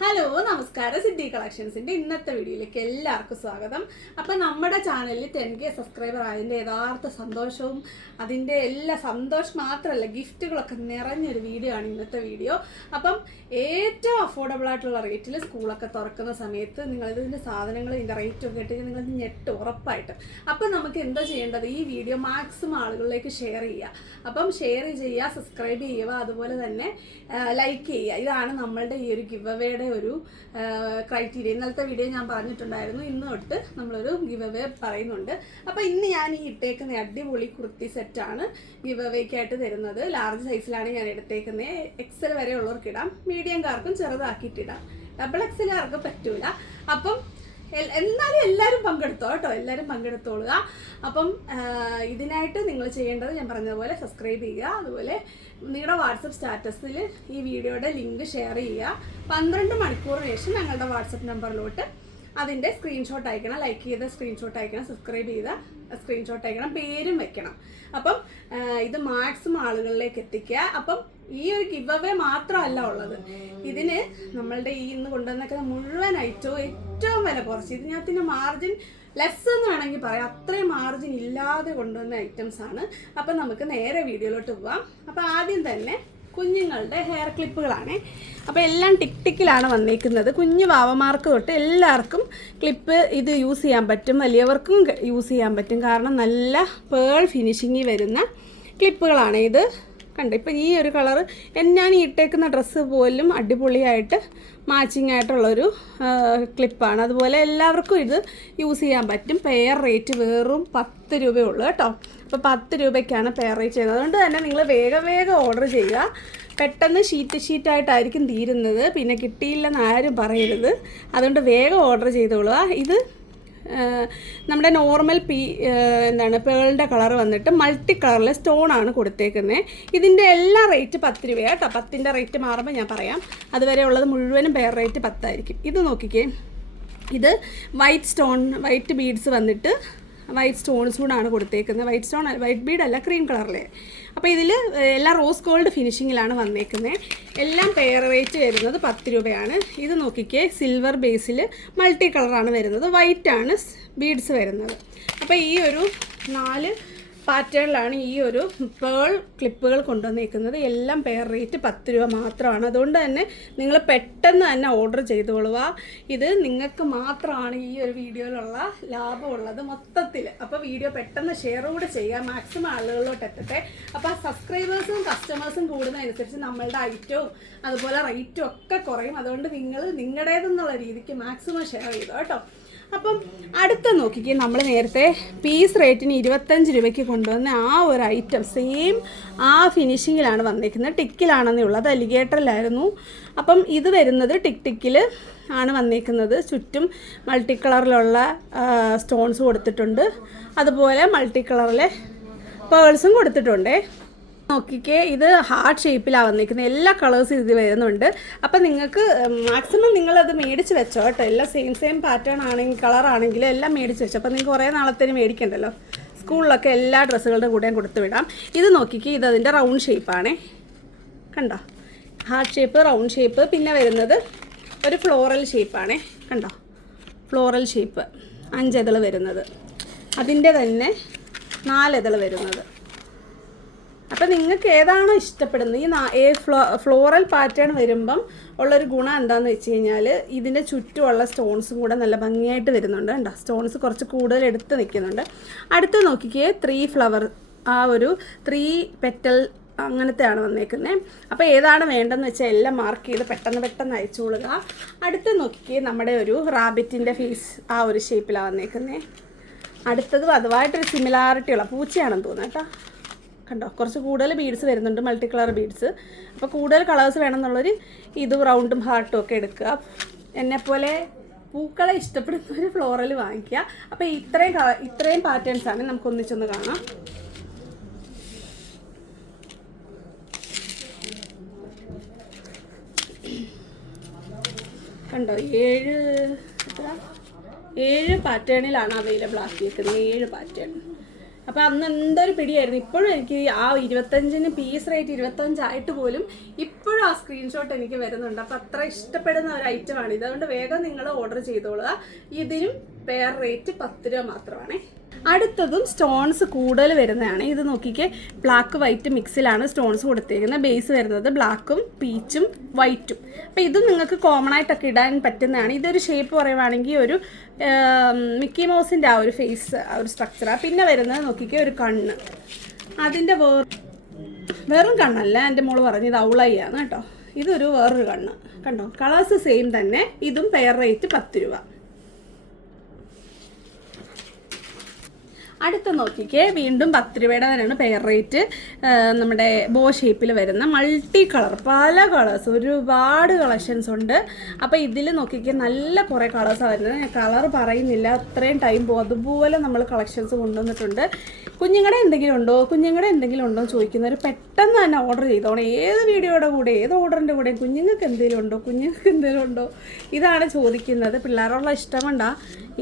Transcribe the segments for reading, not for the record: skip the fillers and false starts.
Hello നമസ്കാരം. City കളക്ഷൻസിൻ്റെ ഇന്നത്തെ വീഡിയോയിലേക്ക് എല്ലാവർക്കും സ്വാഗതം. അപ്പം നമ്മുടെ ചാനലിൽ 10K സബ്സ്ക്രൈബർ ആയതിൻ്റെ യഥാർത്ഥ സന്തോഷവും അതിൻ്റെ എല്ലാ സന്തോഷം മാത്രമല്ല ഗിഫ്റ്റുകളൊക്കെ നിറഞ്ഞൊരു വീഡിയോ ആണ് ഇന്നത്തെ വീഡിയോ. അപ്പം ഏറ്റവും അഫോർഡബിൾ ആയിട്ടുള്ള റേറ്റിൽ സ്കൂളൊക്കെ തുറക്കുന്ന സമയത്ത് നിങ്ങളിതിൻ്റെ സാധനങ്ങൾ ഇതിൻ്റെ റേറ്റൊക്കെ ഇട്ട് നിങ്ങൾ ഞെട്ട് ഉറപ്പായിട്ട്. അപ്പം നമുക്ക് എന്താ ചെയ്യേണ്ടത്, ഈ വീഡിയോ മാക്സിമം ആളുകളിലേക്ക് ഷെയർ ചെയ്യുക. അപ്പം ഷെയർ ചെയ്യുക, സബ്സ്ക്രൈബ് ചെയ്യുക, അതുപോലെ തന്നെ ലൈക്ക് ചെയ്യുക. ഇതാണ് നമ്മളുടെ ഈ ഒരു ഗിവ് അവേയുടെ ഒരു ക്രൈറ്റീരിയ. ഇന്നലത്തെ വീഡിയോ ഞാൻ പറഞ്ഞിട്ടുണ്ടായിരുന്നു, ഇന്ന് തൊട്ട് നമ്മളൊരു ഗിവ് അവേ പറയുന്നുണ്ട്. അപ്പോൾ ഇന്ന് ഞാൻ ഈ ഇട്ടേക്കുന്ന അടിപൊളി കുർത്തി സെറ്റാണ് ഗിവ് അവേക്കായിട്ട് തരുന്നത്. ലാർജ് സൈസിലാണ് ഞാൻ എടുത്തേക്കുന്നത്. എക്സൽ വരെ ഉള്ളവർക്ക് ഇടാം, മീഡിയംകാർക്കും ചെറുതാക്കിയിട്ടിടാം, ഡബിൾ എക്സലുകാർക്ക് പറ്റൂല. അപ്പം എന്നാലും എല്ലാവരും പങ്കെടുത്തോ കേട്ടോ, എല്ലാവരും പങ്കെടുത്തോളുക. അപ്പം ഇതിനായിട്ട് നിങ്ങൾ ചെയ്യേണ്ടത് ഞാൻ പറഞ്ഞതുപോലെ സബ്സ്ക്രൈബ് ചെയ്യുക, അതുപോലെ നിങ്ങളുടെ വാട്സപ്പ് സ്റ്റാറ്റസിൽ ഈ വീഡിയോയുടെ ലിങ്ക് ഷെയർ ചെയ്യുക. 12 മണിക്കൂറിന് ശേഷം ഞങ്ങളുടെ വാട്സപ്പ് നമ്പറിലോട്ട് അതിൻ്റെ സ്ക്രീൻഷോട്ട് അയക്കണം, ലൈക്ക് ചെയ്ത സ്ക്രീൻഷോട്ട് അയക്കണം, സബ്സ്ക്രൈബ് ചെയ്ത സ്ക്രീൻഷോട്ട് അയക്കണം, പേരും വെക്കണം. അപ്പം ഇത് മാക്സിമം ആളുകളിലേക്ക് എത്തിക്കുക. അപ്പം ഈ ഒരു ഗിവ് അവേ മാത്രമല്ല ഉള്ളത്, ഇതിന് നമ്മളുടെ ഈ ഇന്ന് കൊണ്ടുവന്നേക്കുന്ന മുഴുവൻ ഐറ്റവും ഏറ്റവും വില കുറച്ച്, ഇതിനകത്തിൻ്റെ മാർജിൻ ലെസ് എന്ന് വേണമെങ്കിൽ പറയാം, അത്രയും മാർജിൻ ഇല്ലാതെ കൊണ്ടുവന്ന ഐറ്റംസ് ആണ്. അപ്പം നമുക്ക് നേരെ വീഡിയോയിലോട്ട് പോവാം. അപ്പോൾ ആദ്യം തന്നെ കുഞ്ഞുങ്ങളുടെ ഹെയർ ക്ലിപ്പുകളാണ്. അപ്പോൾ എല്ലാം ടിക്കിലാണ് വന്നേക്കുന്നത്. കുഞ്ഞു വാവമാർക്ക് തൊട്ട് എല്ലാവർക്കും ക്ലിപ്പ് ഇത് യൂസ് ചെയ്യാൻ പറ്റും, വലിയവർക്കും യൂസ് ചെയ്യാൻ പറ്റും. കാരണം നല്ല പേൾ ഫിനിഷിങ്ങിൽ വരുന്ന ക്ലിപ്പുകളാണ് ഇത്. കണ്ടോ, ഇപ്പം ഈ ഒരു കളറ് ഞാൻ ഈ ഇട്ടേക്കുന്ന ഡ്രസ്സ് പോലും അടിപൊളിയായിട്ട് മാച്ചിങ് ആയിട്ടുള്ളൊരു ക്ലിപ്പാണ്. അതുപോലെ എല്ലാവർക്കും ഇത് യൂസ് ചെയ്യാൻ പറ്റും. പെയർ റേറ്റ് വെറും 10 രൂപയുള്ളൂ കേട്ടോ. അപ്പോൾ 10 രൂപയ്ക്കാണ് പെയർ റേറ്റ് ചെയ്യുന്നത്. അതുകൊണ്ട് തന്നെ നിങ്ങൾ വേഗം ഓർഡർ ചെയ്യുക. പെട്ടെന്ന് ഷീറ്റായിട്ടായിരിക്കും തീരുന്നത്, പിന്നെ കിട്ടിയില്ലെന്ന് ആരും പറയരുത്. അതുകൊണ്ട് വേഗം ഓർഡർ ചെയ്തോളുക. ഇത് നമ്മുടെ നോർമൽ പേളിൻ്റെ കളർ വന്നിട്ട് മൾട്ടി കളറിലെ സ്റ്റോണാണ് കൊടുത്തേക്കുന്നത്. ഇതിൻ്റെ എല്ലാ റേറ്റ് 10 രൂപയാണ് കേട്ടോ. 10ൻ്റെ റേറ്റ് മാറുമ്പോൾ ഞാൻ പറയാം. അതുവരെ ഉള്ളത് മുഴുവനും പെയർ റേറ്റ് 10 ആയിരിക്കും. ഇത് നോക്കിക്കേ, ഇത് വൈറ്റ് ബീഡ്സ് വന്നിട്ട് വൈറ്റ് സ്റ്റോൺസ് കൂടാണ് കൊടുത്തേക്കുന്നത്. വൈറ്റ് ബീഡ് അല്ല, ക്രീം കളറിലെ. അപ്പോൾ ഇതിൽ എല്ലാം റോസ് ഗോൾഡ് ഫിനിഷിങ്ങിലാണ് വന്നേക്കുന്നത്. എല്ലാം പെയർ റേറ്റ് വരുന്നത് 10 രൂപയാണ്. ഇത് നോക്കിക്കേ, സിൽവർ ബേസിൽ മൾട്ടി കളറാണ് വരുന്നത്, വൈറ്റാണ് ബീഡ്സ് വരുന്നത്. അപ്പോൾ ഈ ഒരു 4 പാറ്റേണിലാണ് ഈ ഒരു പേൾ ക്ലിപ്പുകൾ കൊണ്ടുവന്നേക്കുന്നത്. എല്ലാം പെയർ റേറ്റ് 10 രൂപ മാത്രമാണ്. അതുകൊണ്ട് തന്നെ നിങ്ങൾ പെട്ടെന്ന് തന്നെ ഓർഡർ ചെയ്തോളുക. ഇത് നിങ്ങൾക്ക് മാത്രമാണ് ഈ ഒരു വീഡിയോയിലുള്ള ലാഭമുള്ളത് മൊത്തത്തിൽ. അപ്പോൾ വീഡിയോ പെട്ടെന്ന് ഷെയർ കൂടെ ചെയ്യുക, മാക്സിമം ആളുകളിലോട്ട് എത്തട്ടെ. അപ്പോൾ സബ്സ്ക്രൈബേഴ്സും കസ്റ്റമേഴ്സും കൂടുന്നതനുസരിച്ച് നമ്മളുടെ ഐറ്റവും അതുപോലെ റേറ്റും ഒക്കെ കുറയും. അതുകൊണ്ട് നിങ്ങൾ നിങ്ങളുടേതെന്നുള്ള രീതിക്ക് മാക്സിമം ഷെയർ ചെയ്തോ കേട്ടോ. അപ്പം അടുത്ത നോക്കിക്കേ, നമ്മൾ നേരത്തെ പീസ് റേറ്റിന് 25 രൂപയ്ക്ക് കൊണ്ടുവന്ന ആ ഒരു ഐറ്റം സെയിം ആ ഫിനിഷിങ്ങിലാണ് വന്നിരിക്കുന്നത്. ടിക്കിലാണെന്നേ ഉള്ളൂ, അത് അലിഗേറ്ററിലായിരുന്നു. അപ്പം ഇത് വരുന്നത് ടിക്കിൽ ആണ് വന്നിരിക്കുന്നത്. ചുറ്റും മൾട്ടി കളറിലുള്ള സ്റ്റോൺസ് കൊടുത്തിട്ടുണ്ട്, അതുപോലെ മൾട്ടി കളറിലെ പേൾസും കൊടുത്തിട്ടുണ്ട്. നോക്കിക്കേ, ഇത് ഹാർട്ട് ഷേപ്പിലാണ് വന്നിരിക്കുന്നത്. എല്ലാ കളേഴ്സും ഇത് വരുന്നുണ്ട്. അപ്പം നിങ്ങൾക്ക് മാക്സിമം നിങ്ങളത് മേടിച്ച് വെച്ചോ കേട്ടോ. എല്ലാം സെയിം പാറ്റേൺ ആണെങ്കിൽ കളറാണെങ്കിലും എല്ലാം മേടിച്ച് വെച്ചോ. അപ്പം നിങ്ങൾക്ക് കുറേ നാളത്തേന് മേടിക്കണ്ടല്ലോ. സ്കൂളിലൊക്കെ എല്ലാ ഡ്രസ്സുകളുടെ കൂടെയും കൊടുത്തു വിടാം. ഇത് നോക്കിക്കേ, ഇത് അതിൻ്റെ റൗണ്ട് ഷേപ്പാണേ, കണ്ടോ, ഹാർട്ട് ഷേപ്പ്, റൗണ്ട് ഷേപ്പ്. പിന്നെ വരുന്നത് ഒരു ഫ്ലോറൽ ഷേപ്പാണേ, കണ്ടോ, ഫ്ലോറൽ ഷേപ്പ് 5 ഇതൾ വരുന്നത്, അതിൻ്റെ തന്നെ 4 ഇതൾ വരുന്നത്. അപ്പം നിങ്ങൾക്ക് ഏതാണോ ഇഷ്ടപ്പെടുന്നത്, ഈ ഫ്ലോറൽ പാറ്റേൺ വരുമ്പം ഉള്ളൊരു ഗുണം എന്താണെന്ന് വെച്ച് കഴിഞ്ഞാൽ ഇതിൻ്റെ ചുറ്റുമുള്ള സ്റ്റോൺസും കൂടെ നല്ല ഭംഗിയായിട്ട് വരുന്നുണ്ട്. കണ്ടോ, സ്റ്റോൺസ് കുറച്ച് കൂടുതൽ എടുത്ത് നിൽക്കുന്നുണ്ട്. അടുത്ത് നോക്കിക്കേ, 3 ഫ്ലവർ, ആ ഒരു 3 പെറ്റൽ അങ്ങനത്തെയാണ് വന്നേക്കുന്നത്. അപ്പോൾ ഏതാണ് വേണ്ടതെന്ന് വെച്ചാൽ എല്ലാം മാർക്ക് ചെയ്ത് പെട്ടെന്ന് അയച്ചു കൊടുക്കുക. അടുത്ത് നോക്കിക്കേ, നമ്മുടെ ഒരു റാബിറ്റിൻ്റെ ഫേസ് ആ ഒരു ഷേപ്പിലാണ് വന്നേക്കുന്നത്. അടുത്തത് അതുമായിട്ടൊരു സിമിലാരിറ്റിയുള്ള പൂച്ചയാണെന്ന് തോന്നുന്നു കേട്ടോ. കണ്ടോ, കുറച്ച് കൂടുതൽ ബീഡ്സ് വരുന്നുണ്ട്, മൾട്ടി കളർ ബീഡ്സ്. അപ്പോൾ കൂടുതൽ കളേഴ്സ് വേണമെന്നുള്ളൊരു ഇത് റൗണ്ടും ഹാർട്ടും ഒക്കെ എടുക്കുക. എന്നെപ്പോലെ പൂക്കളെ ഇഷ്ടപ്പെടുന്ന ഒരു ഫ്ലോറൽ വാങ്ങിക്കുക. അപ്പോൾ ഇത്രയും പാറ്റേൺസാണ്. നമുക്ക് ഒന്നിച്ചൊന്ന് കാണാം. കണ്ടോ, 7 പാറ്റേണിലാണ് അവൈലബിൾ ആക്കിയിരിക്കുന്നത്, 7 പാറ്റേൺ. അപ്പോൾ അന്ന് എന്തൊരു പിടിയായിരുന്നു. ഇപ്പോഴും എനിക്ക് ആ 25-ന് പീസ് റേറ്റ് 25 ആയിട്ട് പോലും ഇപ്പോഴും എപ്പോഴും ആ സ്ക്രീൻഷോട്ട് എനിക്ക് വരുന്നുണ്ട്. അപ്പോൾ അത്ര ഇഷ്ടപ്പെടുന്ന ഒരു ഐറ്റമാണ് ഇത്. അതുകൊണ്ട് വേഗം നിങ്ങൾ ഓർഡർ ചെയ്തോളുക. ഇതിനും പെയർ റേറ്റ് 10 രൂപ മാത്രമാണ്. അടുത്തതും സ്റ്റോൺസ് കൂടുതൽ വരുന്നതാണ്. ഇത് നോക്കിക്കേ, ബ്ലാക്ക് വൈറ്റ് മിക്സിലാണ് സ്റ്റോൺസ് കൊടുത്തിരിക്കുന്നത്. ബേസ് വരുന്നത് ബ്ലാക്കും പീച്ചും വൈറ്റും. അപ്പോൾ ഇതും നിങ്ങൾക്ക് കോമൺ ആയിട്ടൊക്കെ ഇടാൻ പറ്റുന്നതാണ്. ഇതൊരു ഷേപ്പ് പറയുവാണെങ്കിൽ ഒരു മിക്കി മൗസിൻ്റെ ആ ഒരു ഫേസ്, ആ ഒരു സ്ട്രക്ചറാണ്. പിന്നെ വരുന്നത് നോക്കിക്കേ, ഒരു കണ്ണ്. അതിൻ്റെ വെറും കണ്ണല്ല, എൻ്റെ മോള് പറഞ്ഞത് ഔളയാണ് കേട്ടോ. ഇതൊരു വേറൊരു കണ്ണ് കണ്ടോ. കളേഴ്സ് സെയിം തന്നെ. ഇതും പെയർ റേറ്റ് 10 രൂപ. അടുത്ത നോക്കിക്കേ, വീണ്ടും 10 രൂപയുടെ തന്നെയാണ് പെയർ റേറ്റ്. നമ്മുടെ ബോ ഷേപ്പിൽ വരുന്ന മൾട്ടി കളർ, പല കളേഴ്സ്, ഒരുപാട് കളക്ഷൻസ് ഉണ്ട്. അപ്പോൾ ഇതിൽ നോക്കിക്കേ, നല്ല കുറേ കളേഴ്സാണ് വരുന്നത്. ഞാൻ കളർ പറയുന്നില്ല, അത്രയും ടൈം പോകും. അതുപോലെ നമ്മൾ കളക്ഷൻസ് കൊണ്ടുവന്നിട്ടുണ്ട്. കുഞ്ഞുങ്ങളുടെ എന്തെങ്കിലും ഉണ്ടോ ചോദിക്കുന്നവർ പെട്ടെന്ന് തന്നെ ഓർഡർ ചെയ്തോണം. ഏത് വീഡിയോയുടെ കൂടെ, ഏത് ഓർഡറിൻ്റെ കൂടെ കുഞ്ഞുങ്ങൾക്ക് എന്തെങ്കിലും ഉണ്ടോ ഇതാണ് ചോദിക്കുന്നത്. പിള്ളേരുള്ള ഇഷ്ടം കൊണ്ടാ.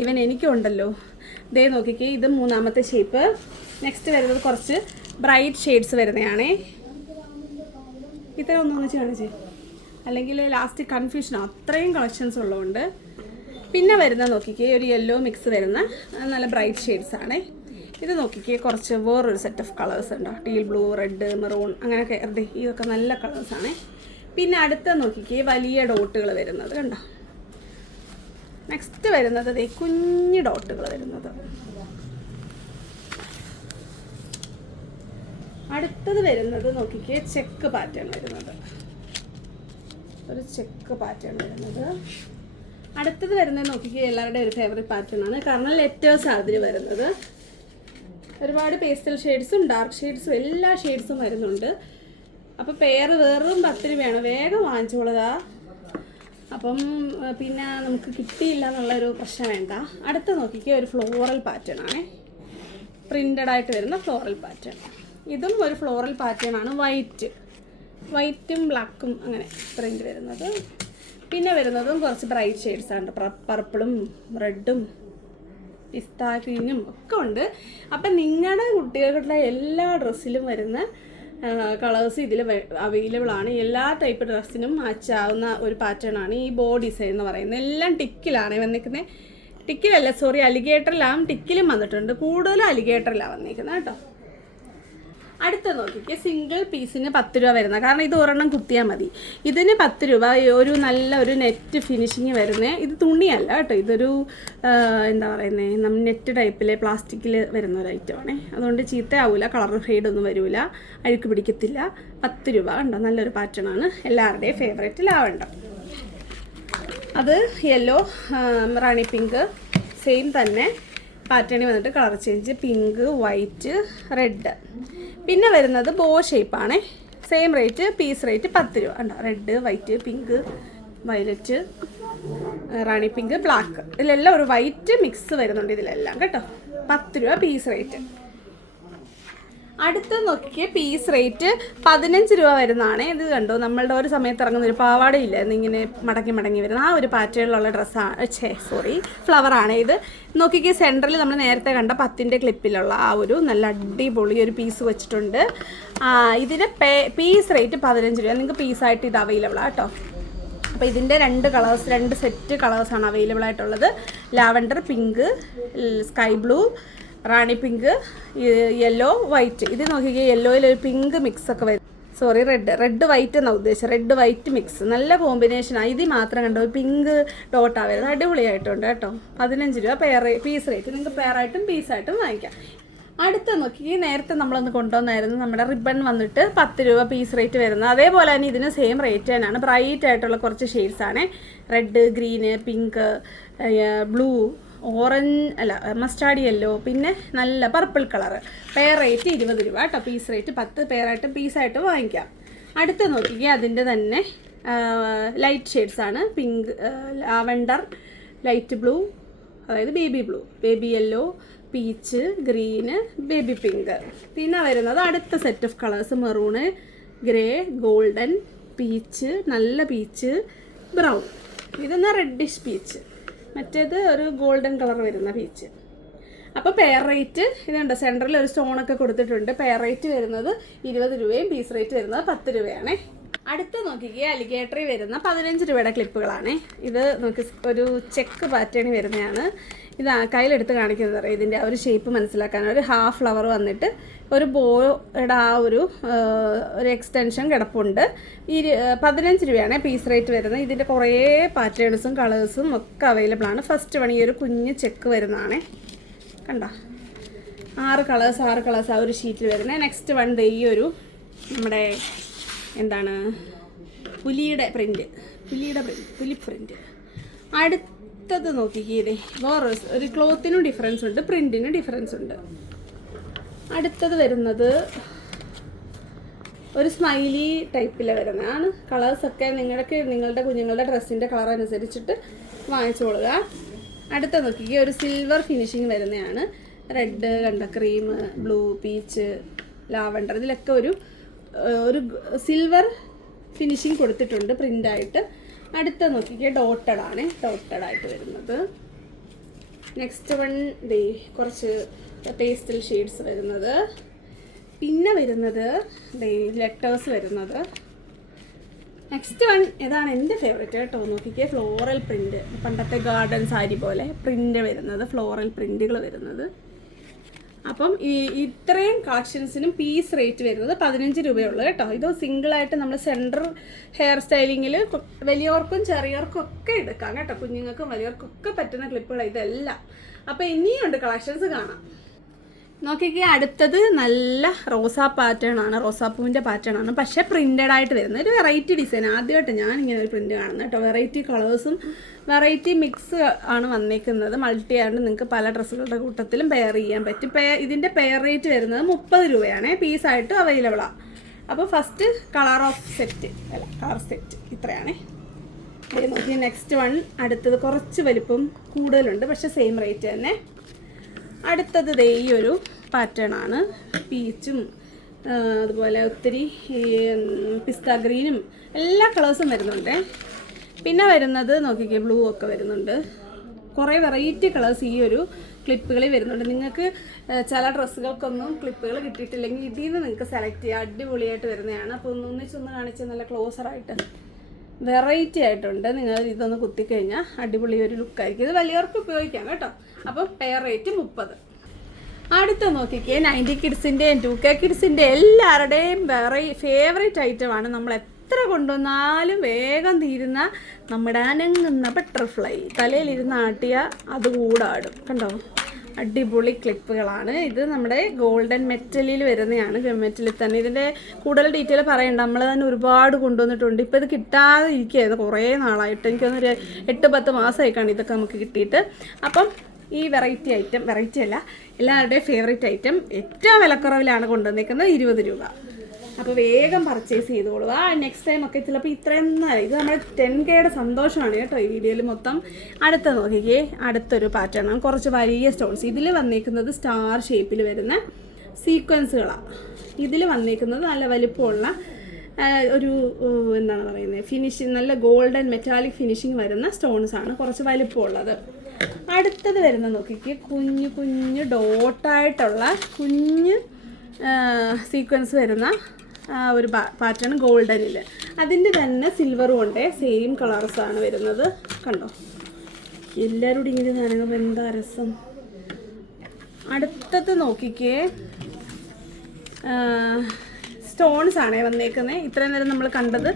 ഈവൻ എനിക്കുണ്ടല്ലോ. ദേ നോക്കിക്കേ, ഇത് 3ാമത്തെ ഷേപ്പ്. നെക്സ്റ്റ് വരുന്നത് കുറച്ച് ബ്രൈറ്റ് ഷെയ്ഡ്സ് വരുന്നതാണേ. ഇത്ര ഒന്നിച്ച് കാണിച്ചേ, അല്ലെങ്കിൽ ലാസ്റ്റ് കൺഫ്യൂഷനോ. അത്രയും കളക്ഷൻസ് ഉള്ളതുകൊണ്ട്. പിന്നെ വരുന്ന നോക്കിക്കേ, ഒരു യെല്ലോ മിക്സ് വരുന്ന നല്ല ബ്രൈറ്റ് ഷെയ്ഡ്സ് ആണേ. ഇത് നോക്കിക്കേ, കുറച്ച് വേറൊരു സെറ്റ് ഓഫ് കളേഴ്സ് ഉണ്ടോ. ടീൽ ബ്ലൂ, റെഡ്, മെറൂൺ, അങ്ങനെയൊക്കെ. ഇതൊക്കെ നല്ല കളേഴ്സാണേ. പിന്നെ അടുത്ത നോക്കിക്കേ, വലിയ ഡോട്ടുകൾ വരുന്നത് കണ്ടോ. നെക്സ്റ്റ് വരുന്നത് കുഞ്ഞു ഡോട്ടുകൾ വരുന്നത്. അടുത്തത് വരുന്നത് നോക്കിക്കേ, ചെക്ക് പാറ്റേൺ വരുന്നത്. ഒരു ചെക്ക് പാറ്റേൺ വരുന്നത്. അടുത്തത് വരുന്നത് നോക്കിക്കേ, എല്ലാവരുടെയും ഒരു ഫേവറേറ്റ് പാറ്റേൺ ആണ്. കാരണം ലെറ്റേഴ്സ് അതിൽ വരുന്നത്. ഒരുപാട് പേസ്റ്റൽ ഷെയ്ഡ്സും ഡാർക്ക് ഷെയ്ഡ്സും എല്ലാ ഷെയ്ഡ്സും വരുന്നുണ്ട്. അപ്പോൾ പെയർ വെറും 10 രൂപയാണ്. വേഗം വാങ്ങിച്ചോളുക. അപ്പം പിന്നെ നമുക്ക് കിട്ടിയില്ല എന്നുള്ളൊരു പ്രശ്നം വേണ്ട. അടുത്ത് നോക്കിക്കേ, ഒരു ഫ്ലോറൽ പാറ്റേൺ ആണ്. പ്രിൻ്റഡ് ആയിട്ട് വരുന്ന ഫ്ലോറൽ പാറ്റേൺ. ഇതും ഒരു ഫ്ലോറൽ പാറ്റേൺ ആണ്. വൈറ്റും ബ്ലാക്കും അങ്ങനെ പ്രിൻ്റ് വരുന്നത്. പിന്നെ വരുന്നതും കുറച്ച് ബ്രൈറ്റ് ഷെയ്ഡ്സ് ആണ്. പർപ്പിളും റെഡും പിസ്ത ഗ്രീനും ഒക്കെ ഉണ്ട്. അപ്പം നിങ്ങളുടെ കുട്ടികളുടെ എല്ലാ ഡ്രസ്സിലും വരുന്ന കളേഴ്സ് ഇതിൽ അവൈലബിൾ ആണ്. എല്ലാ ടൈപ്പ് ഡ്രസ്സിനും മാച്ചാവുന്ന ഒരു പാറ്റേൺ ആണ് ഈ ബോ ഡിസൈൻ എന്ന് പറയുന്നത്. എല്ലാം ടിക്കിലാണ് വന്നിരിക്കുന്നത്. ടിക്കിലല്ല, സോറി, അലിഗേറ്ററിലാണ്. ടിക്കിലും വന്നിട്ടുണ്ട്. കൂടുതലും അലിഗേറ്ററിലാണ് വന്നിരിക്കുന്നത് കേട്ടോ. അടുത്ത നോക്കിക്കേ, സിംഗിൾ പീസിന് 10 രൂപ വരുന്നത്. കാരണം ഇത് ഒരെണ്ണം കുത്തിയാൽ മതി. ഇതിന് 10 രൂപ. ഒരു നല്ല ഒരു നെറ്റ് ഫിനിഷിങ് വരുന്നത്. ഇത് തുണിയല്ല കേട്ടോ. ഇതൊരു എന്താ പറയുന്നത്, നെറ്റ് ടൈപ്പിൽ പ്ലാസ്റ്റിക്കിൽ വരുന്ന ഒരു ഐറ്റമാണ്. അതുകൊണ്ട് ചീത്തയാവില്ല, കളർ ഫെയ്ഡൊന്നും വരില്ല, അഴുക്ക് പിടിക്കത്തില്ല. 10 രൂപ കണ്ടോ. നല്ലൊരു പാറ്റേൺ ആണ്. എല്ലാവരുടെയും ഫേവറേറ്റ് ലാവണ്ടർ. അത് യെല്ലോ, റാണി പിങ്ക്, സെയിം തന്നെ പാറ്റേണിൽ വന്നിട്ട് colour change, pink, white, red. പിന്നെ വരുന്നത് ബോ ഷേപ്പാണ്. സെയിം റേറ്റ്, പീസ് റേറ്റ് 10 രൂപ. ഉണ്ടോ, റെഡ്, വൈറ്റ്, പിങ്ക്, വയലറ്റ്, റാണി പിങ്ക്, ബ്ലാക്ക്. ഇതിലെല്ലാം ഒരു വൈറ്റ് മിക്സ് വരുന്നുണ്ട് ഇതിലെല്ലാം കേട്ടോ. 10 രൂപ പീസ് റേറ്റ്. അടുത്ത നോക്കിയേ, പീസ് റേറ്റ് 15 രൂപ വരുന്നതാണ്. ഇത് കണ്ടോ, നമ്മളുടെ ഒരു സമയത്ത് ഇറങ്ങുന്ന ഒരു പാവാടയില്ലായിരുന്നു, ഇങ്ങനെ മടങ്ങി വരുന്ന ആ ഒരു പാറ്റേണിലുള്ള ഡ്രസ്സാണ്. ഫ്ലവറാണ് ഇത്. നോക്കിക്കേ, സെൻറ്ററിൽ നമ്മൾ നേരത്തെ കണ്ട 10ൻ്റെ ക്ലിപ്പിലുള്ള ആ ഒരു നല്ല അടിപൊളി ഒരു പീസ് വെച്ചിട്ടുണ്ട്. ഇതിന് പീസ് റേറ്റ് 15 രൂപ. നിങ്ങൾക്ക് പീസായിട്ട് ഇത് അവൈലബിളാണ് കേട്ടോ. അപ്പോൾ ഇതിൻ്റെ 2 സെറ്റ് കളേഴ്സാണ് അവൈലബിൾ ആയിട്ടുള്ളത്. ലാവൻഡർ, പിങ്ക്, സ്കൈ ബ്ലൂ, റാണി പിങ്ക്, യെല്ലോ, വൈറ്റ്. ഇത് നോക്കിക്കേ, യെല്ലോയിൽ ഒരു പിങ്ക് മിക്സ് ഒക്കെ വരും. സോറി, റെഡ് വൈറ്റ് എന്നാണ് ഉദ്ദേശിച്ചത്. റെഡ് വൈറ്റ് മിക്സ് നല്ല കോമ്പിനേഷനാണ്. ഇത് മാത്രം കണ്ടോ, പിങ്ക് ഡോട്ടാണ് വരുന്നത്. അടിപൊളിയായിട്ടുണ്ട് കേട്ടോ. 15 രൂപ പീസ് റേറ്റ്. നിങ്ങൾക്ക് പെയറായിട്ടും പീസായിട്ടും വാങ്ങിക്കാം. അടുത്ത നോക്കി, നേരത്തെ നമ്മളൊന്ന് കൊണ്ടുവന്നായിരുന്നു നമ്മുടെ റിബൺ വന്നിട്ട് 10 രൂപ പീസ് റേറ്റ് വരുന്നത്. അതേപോലെ തന്നെ ഇതിന് സെയിം റേറ്റ് തന്നെയാണ്. ബ്രൈറ്റ് ആയിട്ടുള്ള കുറച്ച് ഷെയ്ഡ്സാണ്. Red, green, pink, blue, mustard yellow, പിന്നെ നല്ല പർപ്പിൾ കളറ്. പെയർ റേറ്റ് 20 രൂപ കേട്ടോ. Piece rate 10. പെയറായിട്ടും പീസായിട്ടും വാങ്ങിക്കാം. അടുത്ത് നോക്കിക്കുക, അതിൻ്റെ തന്നെ ലൈറ്റ് ഷെയ്ഡ്സാണ്. പിങ്ക്, ലാവൻഡർ, ലൈറ്റ് ബ്ലൂ, അതായത് baby blue, baby yellow, peach, green, baby pink. പിന്നെ വരുന്നത് അടുത്ത set of colours, maroon, grey, golden, peach, നല്ല പീച്ച്, ബ്രൗൺ. ഇതെന്നാ റെഡിഷ് പീച്ച്, മറ്റേത് ഒരു ഗോൾഡൻ കളർ വരുന്ന പീച്ച്. അപ്പോൾ പെയർ റേറ്റ് ഇതുണ്ട്. സെൻറ്ററിൽ ഒരു സ്റ്റോണൊക്കെ കൊടുത്തിട്ടുണ്ട്. പെയർ റേറ്റ് വരുന്നത് 20 രൂപയും പീസ് റേറ്റ് വരുന്നത് 10 രൂപയാണേ. അടുത്ത നോക്കിക്കേ അലിഗേറ്ററി വരുന്ന 15 രൂപയുടെ ക്ലിപ്പുകളാണ്. ഇത് നോക്കി ഒരു ചെക്ക് പാറ്റേൺ വരുന്നതാണ്. ഇത് കയ്യിലെടുത്ത് കാണിക്കുന്നത് അറിയാം. ഇതിൻ്റെ ആ ഒരു ഷേപ്പ് മനസ്സിലാക്കാൻ ഒരു ഹാഫ് ഫ്ലവർ വന്നിട്ട് ഒരു ബോയുടെ ആ ഒരു എക്സ്റ്റൻഷൻ കിടപ്പുണ്ട്. 15 രൂപയാണ് പീസ് റേറ്റ് വരുന്നത്. ഇതിൻ്റെ കുറേ പാറ്റേൺസും കളേഴ്സും ഒക്കെ അവൈലബിൾ ആണ്. ഫസ്റ്റ് വൺ ഈ ഒരു കുഞ്ഞ് ചെക്ക് വരുന്നതാണ്. കണ്ടോ 6 കളേഴ്സ് ആ ഒരു ഷീറ്റിൽ വരുന്നത്. നെക്സ്റ്റ് വൺ ഈ ഒരു നമ്മുടെ എന്താണ് പുലി പ്രിൻ്റ്. അടുത്തത് നോക്കിക്കേ വേറെ ഒരു ക്ലോത്തിനും ഡിഫറൻസ് ഉണ്ട്, പ്രിൻറ്റിനും ഡിഫറൻസ് ഉണ്ട്. അടുത്തത് വരുന്നത് ഒരു സ്മൈലി ടൈപ്പിൽ വരുന്നതാണ്. കളേഴ്സൊക്കെ നിങ്ങളുടെ കുഞ്ഞുങ്ങളുടെ ഡ്രസ്സിൻ്റെ കളർ അനുസരിച്ചിട്ട് വാങ്ങിച്ചോളുക. അടുത്ത നോക്കിക്കേ ഒരു സിൽവർ ഫിനിഷിങ് വരുന്നതാണ്. റെഡ് കണ്ട ക്രീം, ബ്ലൂ, പീച്ച്, ലാവണ്ടർ ഇതിലൊക്കെ ഒരു സിൽവർ ഫിനിഷിങ് കൊടുത്തിട്ടുണ്ട് പ്രിൻ്റായിട്ട്. അടുത്ത നോക്കിക്കേ ഡോട്ടഡായിട്ട് വരുന്നത്. നെക്സ്റ്റ് വൺ കുറച്ച് പേസ്റ്റൽ ഷെയ്ഡ്സ് വരുന്നത്. പിന്നെ വരുന്നത് ലെറ്റേഴ്സ് വരുന്നത്. നെക്സ്റ്റ് വൺ ഇതാണ് എൻ്റെ ഫേവറേറ്റ് കേട്ടോ. നോക്കിക്കേ ഫ്ലോറൽ പ്രിൻ്റ്, പണ്ടത്തെ ഗാർഡൻ സാരി പോലെ പ്രിൻ്റ് വരുന്നത്, ഫ്ലോറൽ പ്രിൻ്റുകൾ വരുന്നത്. അപ്പം ഇത്രയും കളക്ഷൻസിനും പീസ് റേറ്റ് വരുന്നത് 15 രൂപയുള്ളൂ കേട്ടോ. ഇത് സിംഗിളായിട്ട് നമ്മൾ സെൻറ്റർ ഹെയർ സ്റ്റൈലിങ്ങിൽ വലിയവർക്കും ചെറിയവർക്കും ഒക്കെ എടുക്കാം കേട്ടോ. കുഞ്ഞുങ്ങൾക്കും വലിയവർക്കൊക്കെ പറ്റുന്ന ക്ലിപ്പുകൾ ഇതെല്ലാം. അപ്പോൾ ഇനിയുണ്ട് കളക്ഷൻസ് കാണാം. നോക്കിക്കേ അടുത്തത് നല്ല റോസാപ്പൂവിൻ്റെ പാറ്റേൺ ആണ്. പക്ഷേ പ്രിൻ്റഡ് ആയിട്ട് വരുന്നത് ഒരു വെറൈറ്റി ഡിസൈൻ. ആദ്യമായിട്ട് ഞാൻ ഇങ്ങനെ ഒരു പ്രിൻ്റ് കാണുന്നത് കേട്ടോ. വെറൈറ്റി കളേഴ്സും വെറൈറ്റി മിക്സ് ആണ് വന്നേക്കുന്നത്. മൾട്ടി ആയതുകൊണ്ട് നിങ്ങൾക്ക് പല ഡ്രസ്സുകളുടെ കൂട്ടത്തിലും പെയർ ചെയ്യാൻ പറ്റും. ഇതിൻ്റെ പെയർ റേറ്റ് വരുന്നത് 30 രൂപയാണ്. പീസായിട്ട് അവൈലബിളാണ്. അപ്പോൾ ഫസ്റ്റ് കളർ സെറ്റ് ഇത്രയാണ്. നോക്കി നെക്സ്റ്റ് വൺ അടുത്തത് കുറച്ച് വലിപ്പം കൂടുതലുണ്ട്, പക്ഷേ സെയിം റേറ്റ് തന്നെ. അടുത്തത് ഈ ഒരു പാറ്റേൺ ആണ്. പീച്ചും അതുപോലെ ഒത്തിരി പിസ്ത ഗ്രീനും എല്ലാ കളേഴ്സും വരുന്നുണ്ട്. പിന്നെ വരുന്നത് നോക്കിക്കേ ബ്ലൂ ഒക്കെ വരുന്നുണ്ട്. കുറേ വെറൈറ്റി കളേഴ്സ് ഈ ഒരു ക്ലിപ്പുകളിൽ വരുന്നുണ്ട്. നിങ്ങൾക്ക് ചില ഡ്രസ്സുകൾക്കൊന്നും ക്ലിപ്പുകൾ കിട്ടിയിട്ടില്ലെങ്കിൽ ഇതിൽ നിന്ന് നിങ്ങൾക്ക് സെലക്ട് ചെയ്യാം. അടിപൊളിയായിട്ട് വരുന്നതാണ്. അപ്പോൾ ഒന്നിച്ചൊന്ന് കാണിച്ച് നല്ല ക്ലോസറായിട്ട് വെറൈറ്റി ആയിട്ടുണ്ട്. നിങ്ങൾ ഇതൊന്ന് കുത്തിക്കഴിഞ്ഞാൽ അടിപൊളി ഒരു ലുക്കായിരിക്കും. ഇത് വലിയവർക്ക് ഉപയോഗിക്കാം കേട്ടോ. അപ്പം പെയർ റേറ്റ് 30. അടുത്ത നോക്കിക്കേ 90 കിഡ്സിൻ്റെയും 2K കിഡ്സിൻ്റെ എല്ലാവരുടെയും ഫേവറേറ്റ് ഐറ്റമാണ്. നമ്മൾ എത്ര കൊണ്ടുവന്നാലും വേഗം തീരുന്ന നമ്മുടെ അനങ്ങുന്ന ബട്ടർഫ്ലൈ. തലയിലിരുന്ന് ആട്ടിയ അത് കൂടാടും. കണ്ടോ അടിപൊളി ക്ലിപ്പുകളാണ്. ഇത് നമ്മുടെ ഗോൾഡൻ മെറ്റലിൽ വരുന്നതാണ്. മെറ്റലിൽ തന്നെ. ഇതിൻ്റെ കൂടുതൽ ഡീറ്റെയിൽ പറയണ്ട, നമ്മൾ തന്നെ ഒരുപാട് കൊണ്ടുവന്നിട്ടുണ്ട്. ഇപ്പോൾ ഇത് കിട്ടാതെ ഇരിക്കുകയായിരുന്നു കുറേ നാളായിട്ട്. എനിക്കൊന്നൊരു 8-10 മാസമായിക്കാണ് ഇതൊക്കെ നമുക്ക് കിട്ടിയിട്ട്. അപ്പം ഈ വെറൈറ്റി അല്ല, എല്ലാവരുടെയും ഫേവറേറ്റ് ഐറ്റം ഏറ്റവും വിലക്കുറവിലാണ് കൊണ്ടുവന്നിരിക്കുന്നത്, 20 രൂപ. അപ്പോൾ വേഗം പർച്ചേസ് ചെയ്തോളൂ. നെക്സ്റ്റ് ടൈം ഒക്കെ ചിലപ്പോൾ ഇത്രയും ഇത് നമ്മുടെ 10Kയുടെ സന്തോഷമാണ് കേട്ടോ ഈ വീഡിയോയിൽ മൊത്തം. അടുത്ത നോക്കിക്കേ അടുത്തൊരു പാറ്റേൺ ആണ്. കുറച്ച് വലിയ സ്റ്റോൺസ്. ഇതിൽ വന്നിരിക്കുന്നത് സ്റ്റാർ ഷേപ്പിൽ വരുന്ന സീക്വൻസുകളാണ്. ഇതിൽ വന്നിരിക്കുന്നത് നല്ല വലിപ്പമുള്ള ഒരു എന്താണ് പറയുന്നത് ഫിനിഷിങ്, നല്ല ഗോൾഡൻ മെറ്റാലിക് ഫിനിഷിങ് വരുന്ന സ്റ്റോൺസാണ്. കുറച്ച് വലിപ്പമുള്ളത്. അടുത്തത് വരുന്ന നോക്കിക്ക് കുഞ്ഞു ഡോട്ടായിട്ടുള്ള കുഞ്ഞ് സീക്വൻസ് വരുന്ന ഒരു പാറ്റേൺ ഗോൾഡനിൽ. അതിൻ്റെ തന്നെ സിൽവറും ഉണ്ട്. സെയിം കളേഴ്സാണ് വരുന്നത്. കണ്ടോ എല്ലാവരും കൂടി ഇങ്ങനെ നനങ്ങുമ്പോൾ എന്താ രസം. അടുത്തത് നോക്കിക്കേ സ്റ്റോൺസ് ആണേ വന്നേക്കുന്നത്. ഇത്രയും നേരം നമ്മൾ കണ്ടത്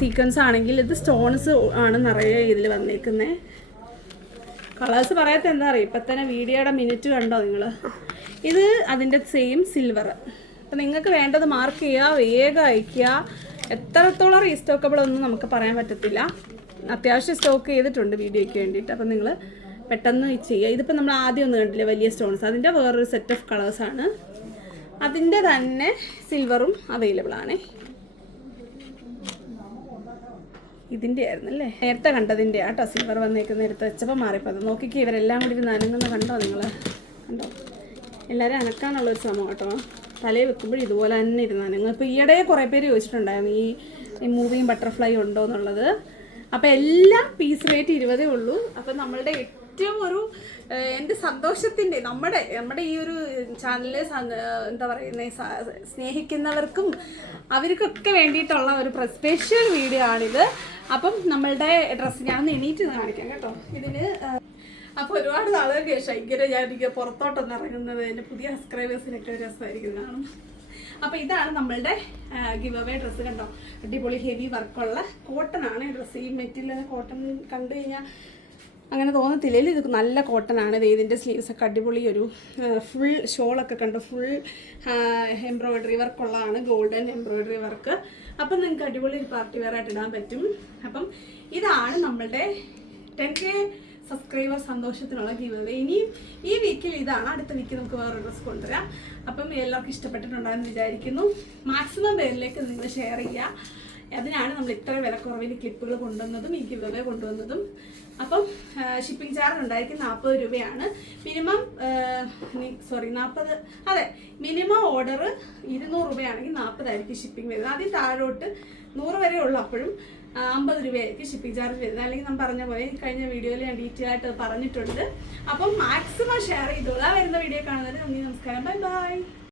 സീക്വൻസ് ആണെങ്കിൽ ഇത് സ്റ്റോൺസ് ആണ് നിറയെ ഇതിൽ വന്നേക്കുന്നത്. കളേഴ്സ് പറയാത്ത എന്താ അറിയാം, ഇപ്പം തന്നെ വീഡിയോയുടെ മിനിറ്റ് കണ്ടോ നിങ്ങൾ. ഇത് അതിൻ്റെ സെയിം സിൽവർ. അപ്പം നിങ്ങൾക്ക് വേണ്ടത് മാർക്ക് ചെയ്യുക, വേഗം അയയ്ക്കുക. എത്രത്തോളം റീസ്റ്റോക്കബിൾ ഒന്നും നമുക്ക് പറയാൻ പറ്റത്തില്ല. അത്യാവശ്യം സ്റ്റോക്ക് ചെയ്തിട്ടുണ്ട് വീഡിയോയ്ക്ക് വേണ്ടിയിട്ട്. അപ്പം നിങ്ങൾ പെട്ടെന്ന് ചെയ്യുക. ഇതിപ്പോൾ നമ്മൾ ആദ്യം ഒന്ന് കണ്ടില്ലേ വലിയ സ്റ്റോൺസ്, അതിൻ്റെ വേറൊരു സെറ്റ് ഓഫ് കളേഴ്സാണ്. അതിൻ്റെ തന്നെ സിൽവറും അവൈലബിൾ ആണ്. ഇതിൻ്റെ ആയിരുന്നല്ലേ നേരത്തെ കണ്ടതിൻ്റെ ആട്ടോ സിൽവർ വന്നേക്കുന്ന എടുത്ത് വെച്ചപ്പോൾ മാറിപ്പോൾ. അത് നോക്കിക്കേ ഇവരെല്ലാം കൂടി നനങ്ങുന്ന കണ്ടോ നിങ്ങൾ. കണ്ടോ എല്ലാവരും അനക്കാനുള്ളൊരു ശ്രമം കേട്ടോ. തലയിൽ വെക്കുമ്പോൾ ഇതുപോലെ തന്നെ ഇരുന്ന് നനങ്ങും. ഇപ്പോൾ ഈയിടെ കുറേ പേര് ചോദിച്ചിട്ടുണ്ടായിരുന്നു ഈ മൂവിങ് ബട്ടർഫ്ലൈ ഉണ്ടോ എന്നുള്ളത്. അപ്പോൾ എല്ലാം പീസ് റേറ്റ് 20 ഉള്ളൂ. അപ്പോൾ നമ്മളുടെ 8 ഏറ്റവും ഒരു എൻ്റെ സന്തോഷത്തിൻ്റെ നമ്മുടെ ഈ ഒരു ചാനലിൽ എന്താ പറയുന്നത് സ്നേഹിക്കുന്നവർക്കും അവർക്കൊക്കെ വേണ്ടിയിട്ടുള്ള ഒരു സ്പെഷ്യൽ വീഡിയോ ആണിത്. അപ്പം നമ്മളുടെ ഡ്രസ്സ് ഞാനൊന്ന് എണീറ്റ് കാണിക്കാം കേട്ടോ. ഇതിന് അപ്പോൾ ഒരുപാട് നാളുകൾക്ക് ശേഷം ഇങ്ങനെ ഞാനിങ്ങനെ പുറത്തോട്ടൊന്ന് ഇറങ്ങുന്നത് എൻ്റെ പുതിയ സബ്സ്ക്രൈബേഴ്സിനൊക്കെ ഒരു രസമായിരിക്കുന്നതാണ്. അപ്പോൾ ഇതാണ് നമ്മളുടെ ഗിവ് അവേ ഡ്രസ്സ്. കണ്ടോ, അടിപൊളി ഹെവി വർക്കുള്ള കോട്ടൺ ആണ് ഡ്രസ്സ്. ഈ മെറ്റീരിയൽ കോട്ടൺ കണ്ടു കഴിഞ്ഞാൽ അങ്ങനെ തോന്നത്തില്ല, ഇത് നല്ല കോട്ടൺ ആണ്. ഇതിൻ്റെ സ്ലീവ്സ് ഒക്കെ അടിപൊളി ഒരു ഫുൾ ഷോളൊക്കെ കണ്ടോ, ഫുൾ എംബ്രോയിഡറി വർക്കുള്ളതാണ്, ഗോൾഡൻ എംബ്രോയിഡറി വർക്ക്. അപ്പം നിങ്ങൾക്ക് അടിപൊളി ഒരു പാർട്ടി വെയർ ആയിട്ട് ഇടാൻ പറ്റും. അപ്പം ഇതാണ് നമ്മളുടെ 10K സബ്സ്ക്രൈബർ സന്തോഷത്തിനുള്ള ഗിവ് അവേ. ഇനിയും ഈ വീക്കിൽ ഇതാണ്, അടുത്ത വീക്കിൽ നമുക്ക് വേറെ ഡ്രസ്സ് കൊണ്ടുവരാം. അപ്പം എല്ലാവർക്കും ഇഷ്ടപ്പെട്ടിട്ടുണ്ടായെന്ന് വിചാരിക്കുന്നു. മാക്സിമം പേരിലേക്ക് നിങ്ങൾ ഷെയർ ചെയ്യുക. അതിനാണ് നമ്മൾ ഇത്ര വിലക്കുറവിൽ ക്ലിപ്പുകൾ കൊണ്ടുവന്നതും ഈ ഗിവ് അവേ കൊണ്ടുവന്നതും. അപ്പം ഷിപ്പിംഗ് ചാർജ് ഉണ്ടായിരിക്കും 40 രൂപയാണ്. മിനിമം 40, അതെ, മിനിമം ഓർഡർ 200 രൂപയാണെങ്കിൽ 40 ആയിരിക്കും ഷിപ്പിംഗ് വരുന്നത്. ആദ്യം താഴോട്ട് 100 വരെ ഉള്ളൂ, അപ്പോഴും 50 രൂപയായിരിക്കും ഷിപ്പിംഗ് ചാർജ് വരുന്നത്. അല്ലെങ്കിൽ നമ്മൾ പറഞ്ഞ പോലെ കഴിഞ്ഞ വീഡിയോയിൽ ഞാൻ ഡീറ്റെയിൽ ആയിട്ട് പറഞ്ഞിട്ടുണ്ട്. അപ്പം മാക്സിമം ഷെയർ ചെയ്തോളാം. വരുന്ന വീഡിയോ കാണുന്നതിന് നന്ദി, നമസ്കാരം, ബൈ ബൈ.